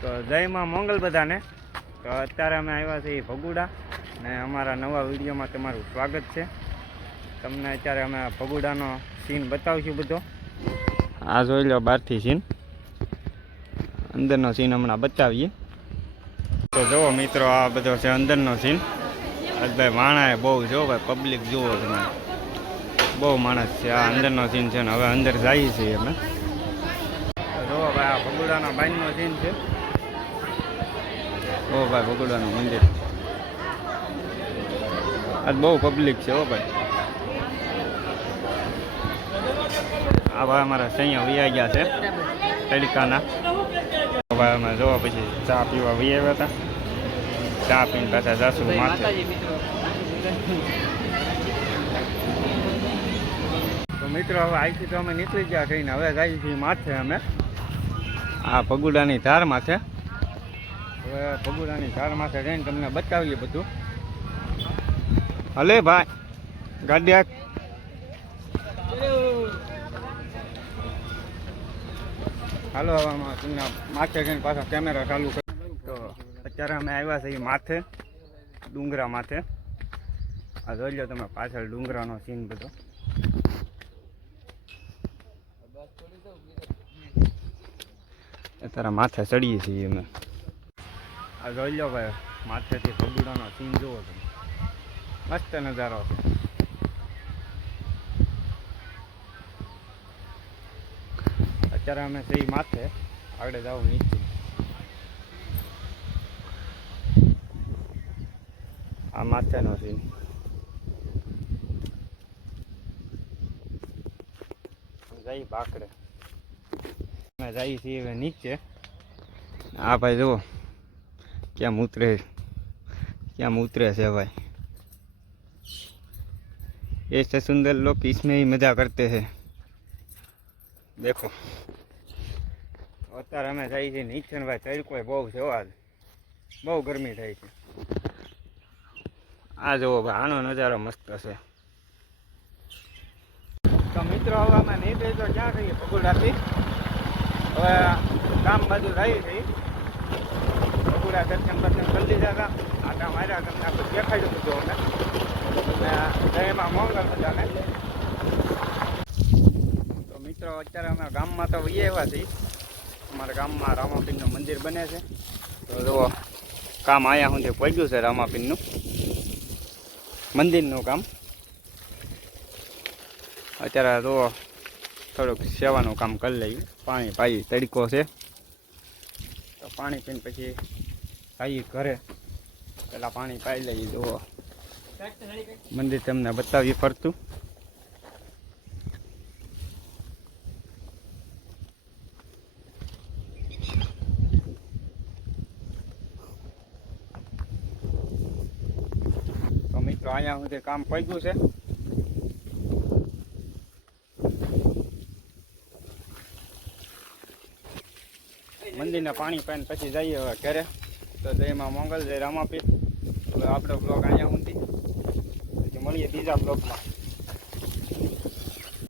તો જય માં મંગલ બધાને. તો અત્યારે અમે આવ્યા છીએ ભગુડા ને અમારા નવા વિડીયોમાં તમારું સ્વાગત છે. તમને અત્યારે અમે ભગુડાનો સીન બતાવશું બધો. આ જોઈ લો બહારથી સીન, અંદરનો સીન હમણાં બતાવીએ. તો જુઓ મિત્રો, આ બધો છે અંદરનો સીન. ભાઈ માણસ બહુ જો ભાઈ, પબ્લિક જુઓ તમે, બહુ માણસ છે. આ અંદરનો સીન છે ને હવે અંદર જઈએ છીએ અમે. જુઓ ભાઈ, આ ભગુડાનો બાઈનનો સીન છે. ઓ ભાઈ, ભગુડાનું મંદિર. આજ બહુ પબ્લિક છે. ઓ ભાઈ, આ ભાઈ અમારા સૈયા વૈયા ગયા છે તડકાના. ભાઈ અમે જોવા પછી ચા પીવા વૈયા આવ્યા હતા. ચા પીને પાછા જાસુ માથે. તો મિત્રો, હવે અહીંથી તો અમે નીકળી ગયા થઈને હવે જઈએ છીએ માથે અમે. આ ભગુડાની ધાર માથે. હવે ભગુડાની ધાર માથે જઈને તમને બતાવીએ બધું. હલે ભાઈ, ગાડી હાલો. હવે તમને માથે જઈને પાછા કેમેરા ચાલુ કરી. તો અત્યારે અમે આવ્યા છીએ માથે, ડુંગરા માથે. આ જોઈ લો તમે પાછળ ડુંગરાનો સીન બધો. અત્યારે માથે ચડીએ છીએ અમે. આ જોઈ લો ભાઈ, માથેથી ભગુડાનો સીન જુઓ તમે, મસ્ત નજારો છે. અત્યારે અમે સહી માથે, આગળ જાવ નીચે. આ માથેનો સીન. જઈ બાકડે અમે જઈએ છીએ હવે નીચે. આ ભાઈ જુઓ કેમ ઉતરે છે भाई। ऐसे सुंदर लोग इसमें ही मजा करते हैं। देखो અત્યારે અમે જઈએ છીએ નીચે ને ભાઈ, તડકો બહુ છે. આજ બહુ ગરમી થાય છે. આ જુઓ ભાઈ, આનો નજારો મસ્ત છે. તો મિત્રો, હવે અમે નીચે તો ક્યાં જઈએ ભગુડાથી. હવે ગામ બાજુ જઈએ છીએ. ભગુડા દર્શન કરી લીધા હતા, આટા માર્યા તમને આપણે દેખાડ્યું બધું અમે. જયમાં મંગલ બધાને. તો મિત્રો, અત્યારે અમે ગામમાં તો વહી આવ્યા છીએ. અમારા ગામમાં રામાપીરનું મંદિર બને છે. તો જુઓ, કામ અહીંયા સુધી પહોંચ્યું છે રામાપીરનું મંદિરનું કામ. અત્યારે જુઓ થોડુંક સેવાનું કામ કરી લઈએ. પાણી પાઈ, તડકો છે તો પાણી પીને પછી આવી ઘરે. પેલા પાણી પાઈ લઈએ. જુઓ મંદિર તમને બતાવીએ ફરતું. તો મિત્રો, અહીંયા સુધી કામ પહોંચ્યું છે. મંદિરના પાણી પાઈને પછી જઈએ હવે ઘરે. તો જયમાં મંગલ, જય રામાપીર. હવે આપણો બ્લોગ અહીંયા સુધી, પછી મળીએ બીજા બ્લોગમાં.